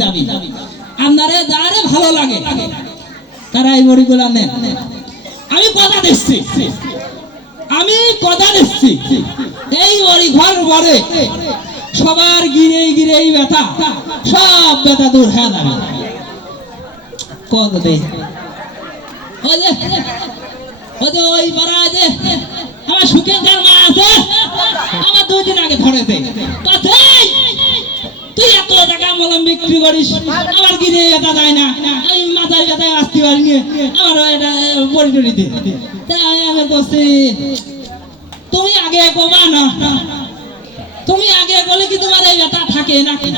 যাবি আপনারে যারে ভালো লাগে তারা এই বড়িগুলা নেন। আমি কথা দিচ্ছি এই বড়ি ঘর ভরে সবার গিরেই ব্যথা, সব ব্যথা দূর হয়ে যাবে। কত দে ওই পাড়া যে আমার সুখের যার মা আছে, আমার 2 দিন আগে ধরেছে, তুই এত টাকা মলম বিক্রি করিস, আমার গিরে ব্যথা যায় না, আমি মাথায় ব্যথায় আসতে পারিনি, আমার এটা বড়ি টড়ি দে। আমি বলছি তুমি আগে কবা না, তুমি আগে বলে কি তোমার এই ব্যথা থাকে নাকি?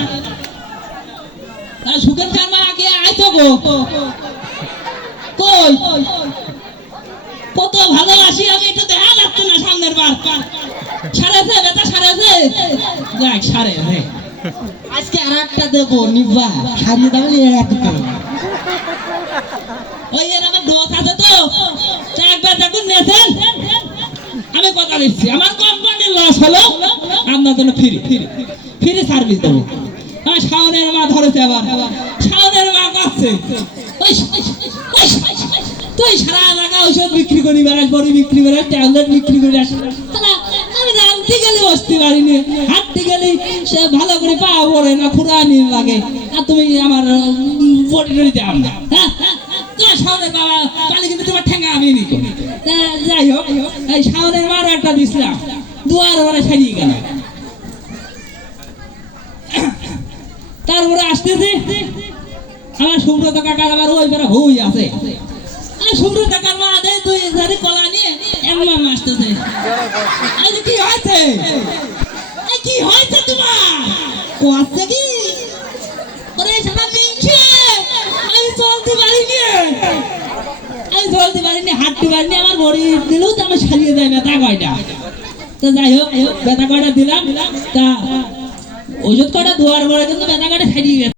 সুখের যার মা আগে আইতো গো, কই কত ভালোবাসি আমি, একটু দেখা যাচ্ছে না সামনের বার। সারেছে ব্যথা, সারেছে যাক সারে রে। আজকে আর একটা দেবো নিবা সারিয়ে দেবে ওই এর আমার দোষ আছে তো, একবার দেখুন নেছেন। আমি কথা দিচ্ছি আমার কোম্পানির লস হলো, আপনার জন্য ফ্রি সার্ভিস দেবো। শাওনের মা ধরেছে, আবার শাওনের মা কাছে তুই সারা এলাকা ঔষধ বিক্রি করি বেড়াস, বড়ি বিক্রি বেড়াস, ট্যাবলেট বিক্রি করে আসি। আমি রামতে গেলে বসতে পারিনি, হাঁটতে গেলে সে ভালো করে পা পড়ে না, খুঁড়ানি লাগে, আর তুমি আমার বড়ি টড়ি দাও না। হ্যাঁ তোমার শাওনের বাবা তাহলে কিন্তু তোমার ঠেঙ্গা আমি নিত। যাই হোক এই শাওনের মারও একটা দিছিলাম, দুয়ার ওরা সারিয়ে গেল। তারপরে আসতেছে আমার সুব্রত কাকার, আবার ওই বেড়া হই আছে। সুব্রত কাকার মা দেয় 2 হাজারি কলা নিয়ে এমন আসতেছে। কি হয়েছে, কি হয়েছে তোমার? কোয়াচ্ছে কি ওরে সারা মিংছে, আমি চলতে পারিনি, হাঁটতে পারিনি, আমার বড়ি দিলেও তো আমার সারিয়ে যায় ব্যথা কয়টা। তো যাই হোক ব্যথা কয়টা দিলাম, তা ওষুধ কয়টা দুয়ার পরে কিন্তু ব্যথা কয়টা সারিয়ে গেছে।